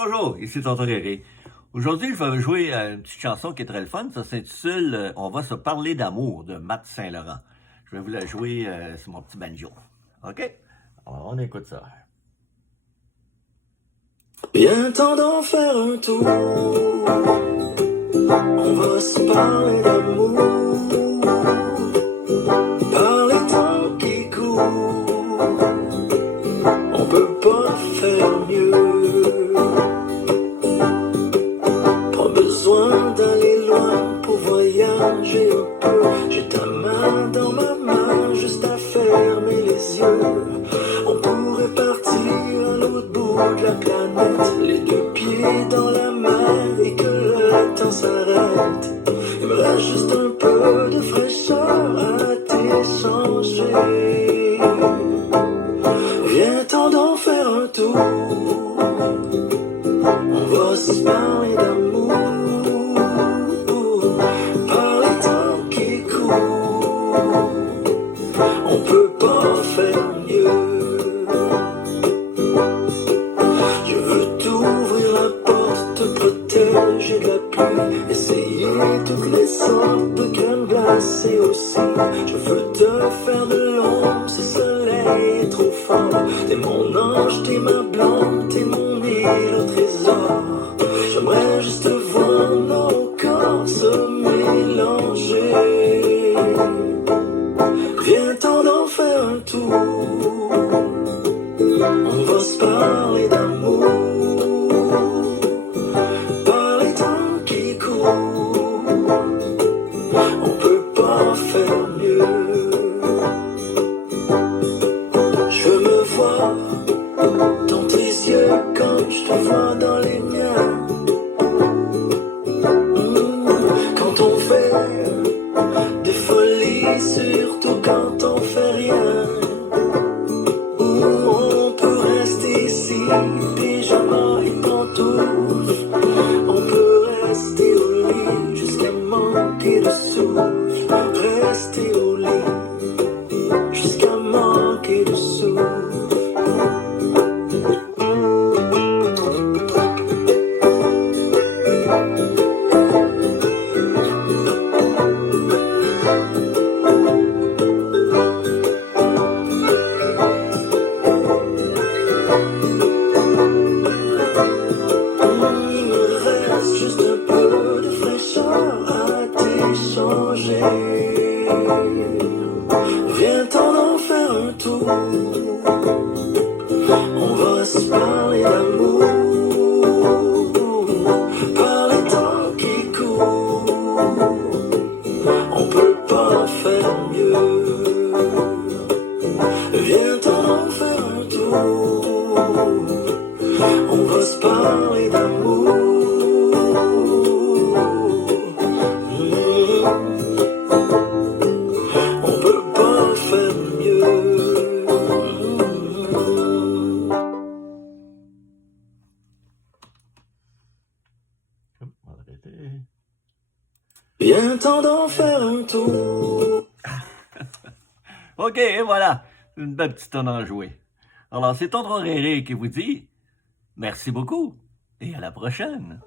Bonjour, ici Tonton Réré. Aujourd'hui, je vais jouer à une petite chanson qui est très le fun. Ça s'intitule On va se parler d'amour de Matt Saint-Laurent. Je vais vous la jouer sur mon petit banjo. OK? Alors, on écoute ça. Bien temps d'en faire un tour. On va se parler d'amour. Par les temps qui courent, on peut pas faire mieux. Pas besoin d'aller loin pour voyager un peu. J'ai ta main dans ma main, juste à fermer les yeux. On pourrait partir à l'autre bout de la planète, les deux pieds dans la mer et que le temps s'arrête. Il me reste juste un peu de fraîcheur à t'échanger. Viens t'en d'en faire un tour. On va se parler d'amour. Par les temps qui courent, on peut pas faire mieux. Je veux t'ouvrir la porte, te protéger de la pluie, essayer toutes les sortes de crèmes glacées aussi. Je veux te faire de l'ombre, ce soleil est trop fort. T'es mon ange, t'es ma blonde, t'es mon île au trésor. J'aimerais juste voir nos corps se mélanger. Viens t'en d'en faire un tour. On va se parler d'amour. Par les temps qui courent, on peut pas faire mieux. Je me vois dans tes yeux comme je te vois dans les miens. Quand on fait des folies, surtout quand on fait rien. On peut rester ici, pyjama et pantoufles. On peut rester au lit jusqu'à manquer de souffle. Rester au lit jusqu'à manquer de souffle. Il me reste juste un peu de fraîcheur à t'échanger. Viens t'en en faire un tour. On va se parler d'amour. Par les temps qui courent, on peut pas faire mieux. Viens t'en en faire un tour. On va se parler d'amour. On peut pas faire mieux. On va arrêter. Viens t'en d'en faire un tour. OK, et voilà. Une belle petite tonne à jouer. Alors, c'est Tonton Réré qui vous dit merci beaucoup et à la prochaine.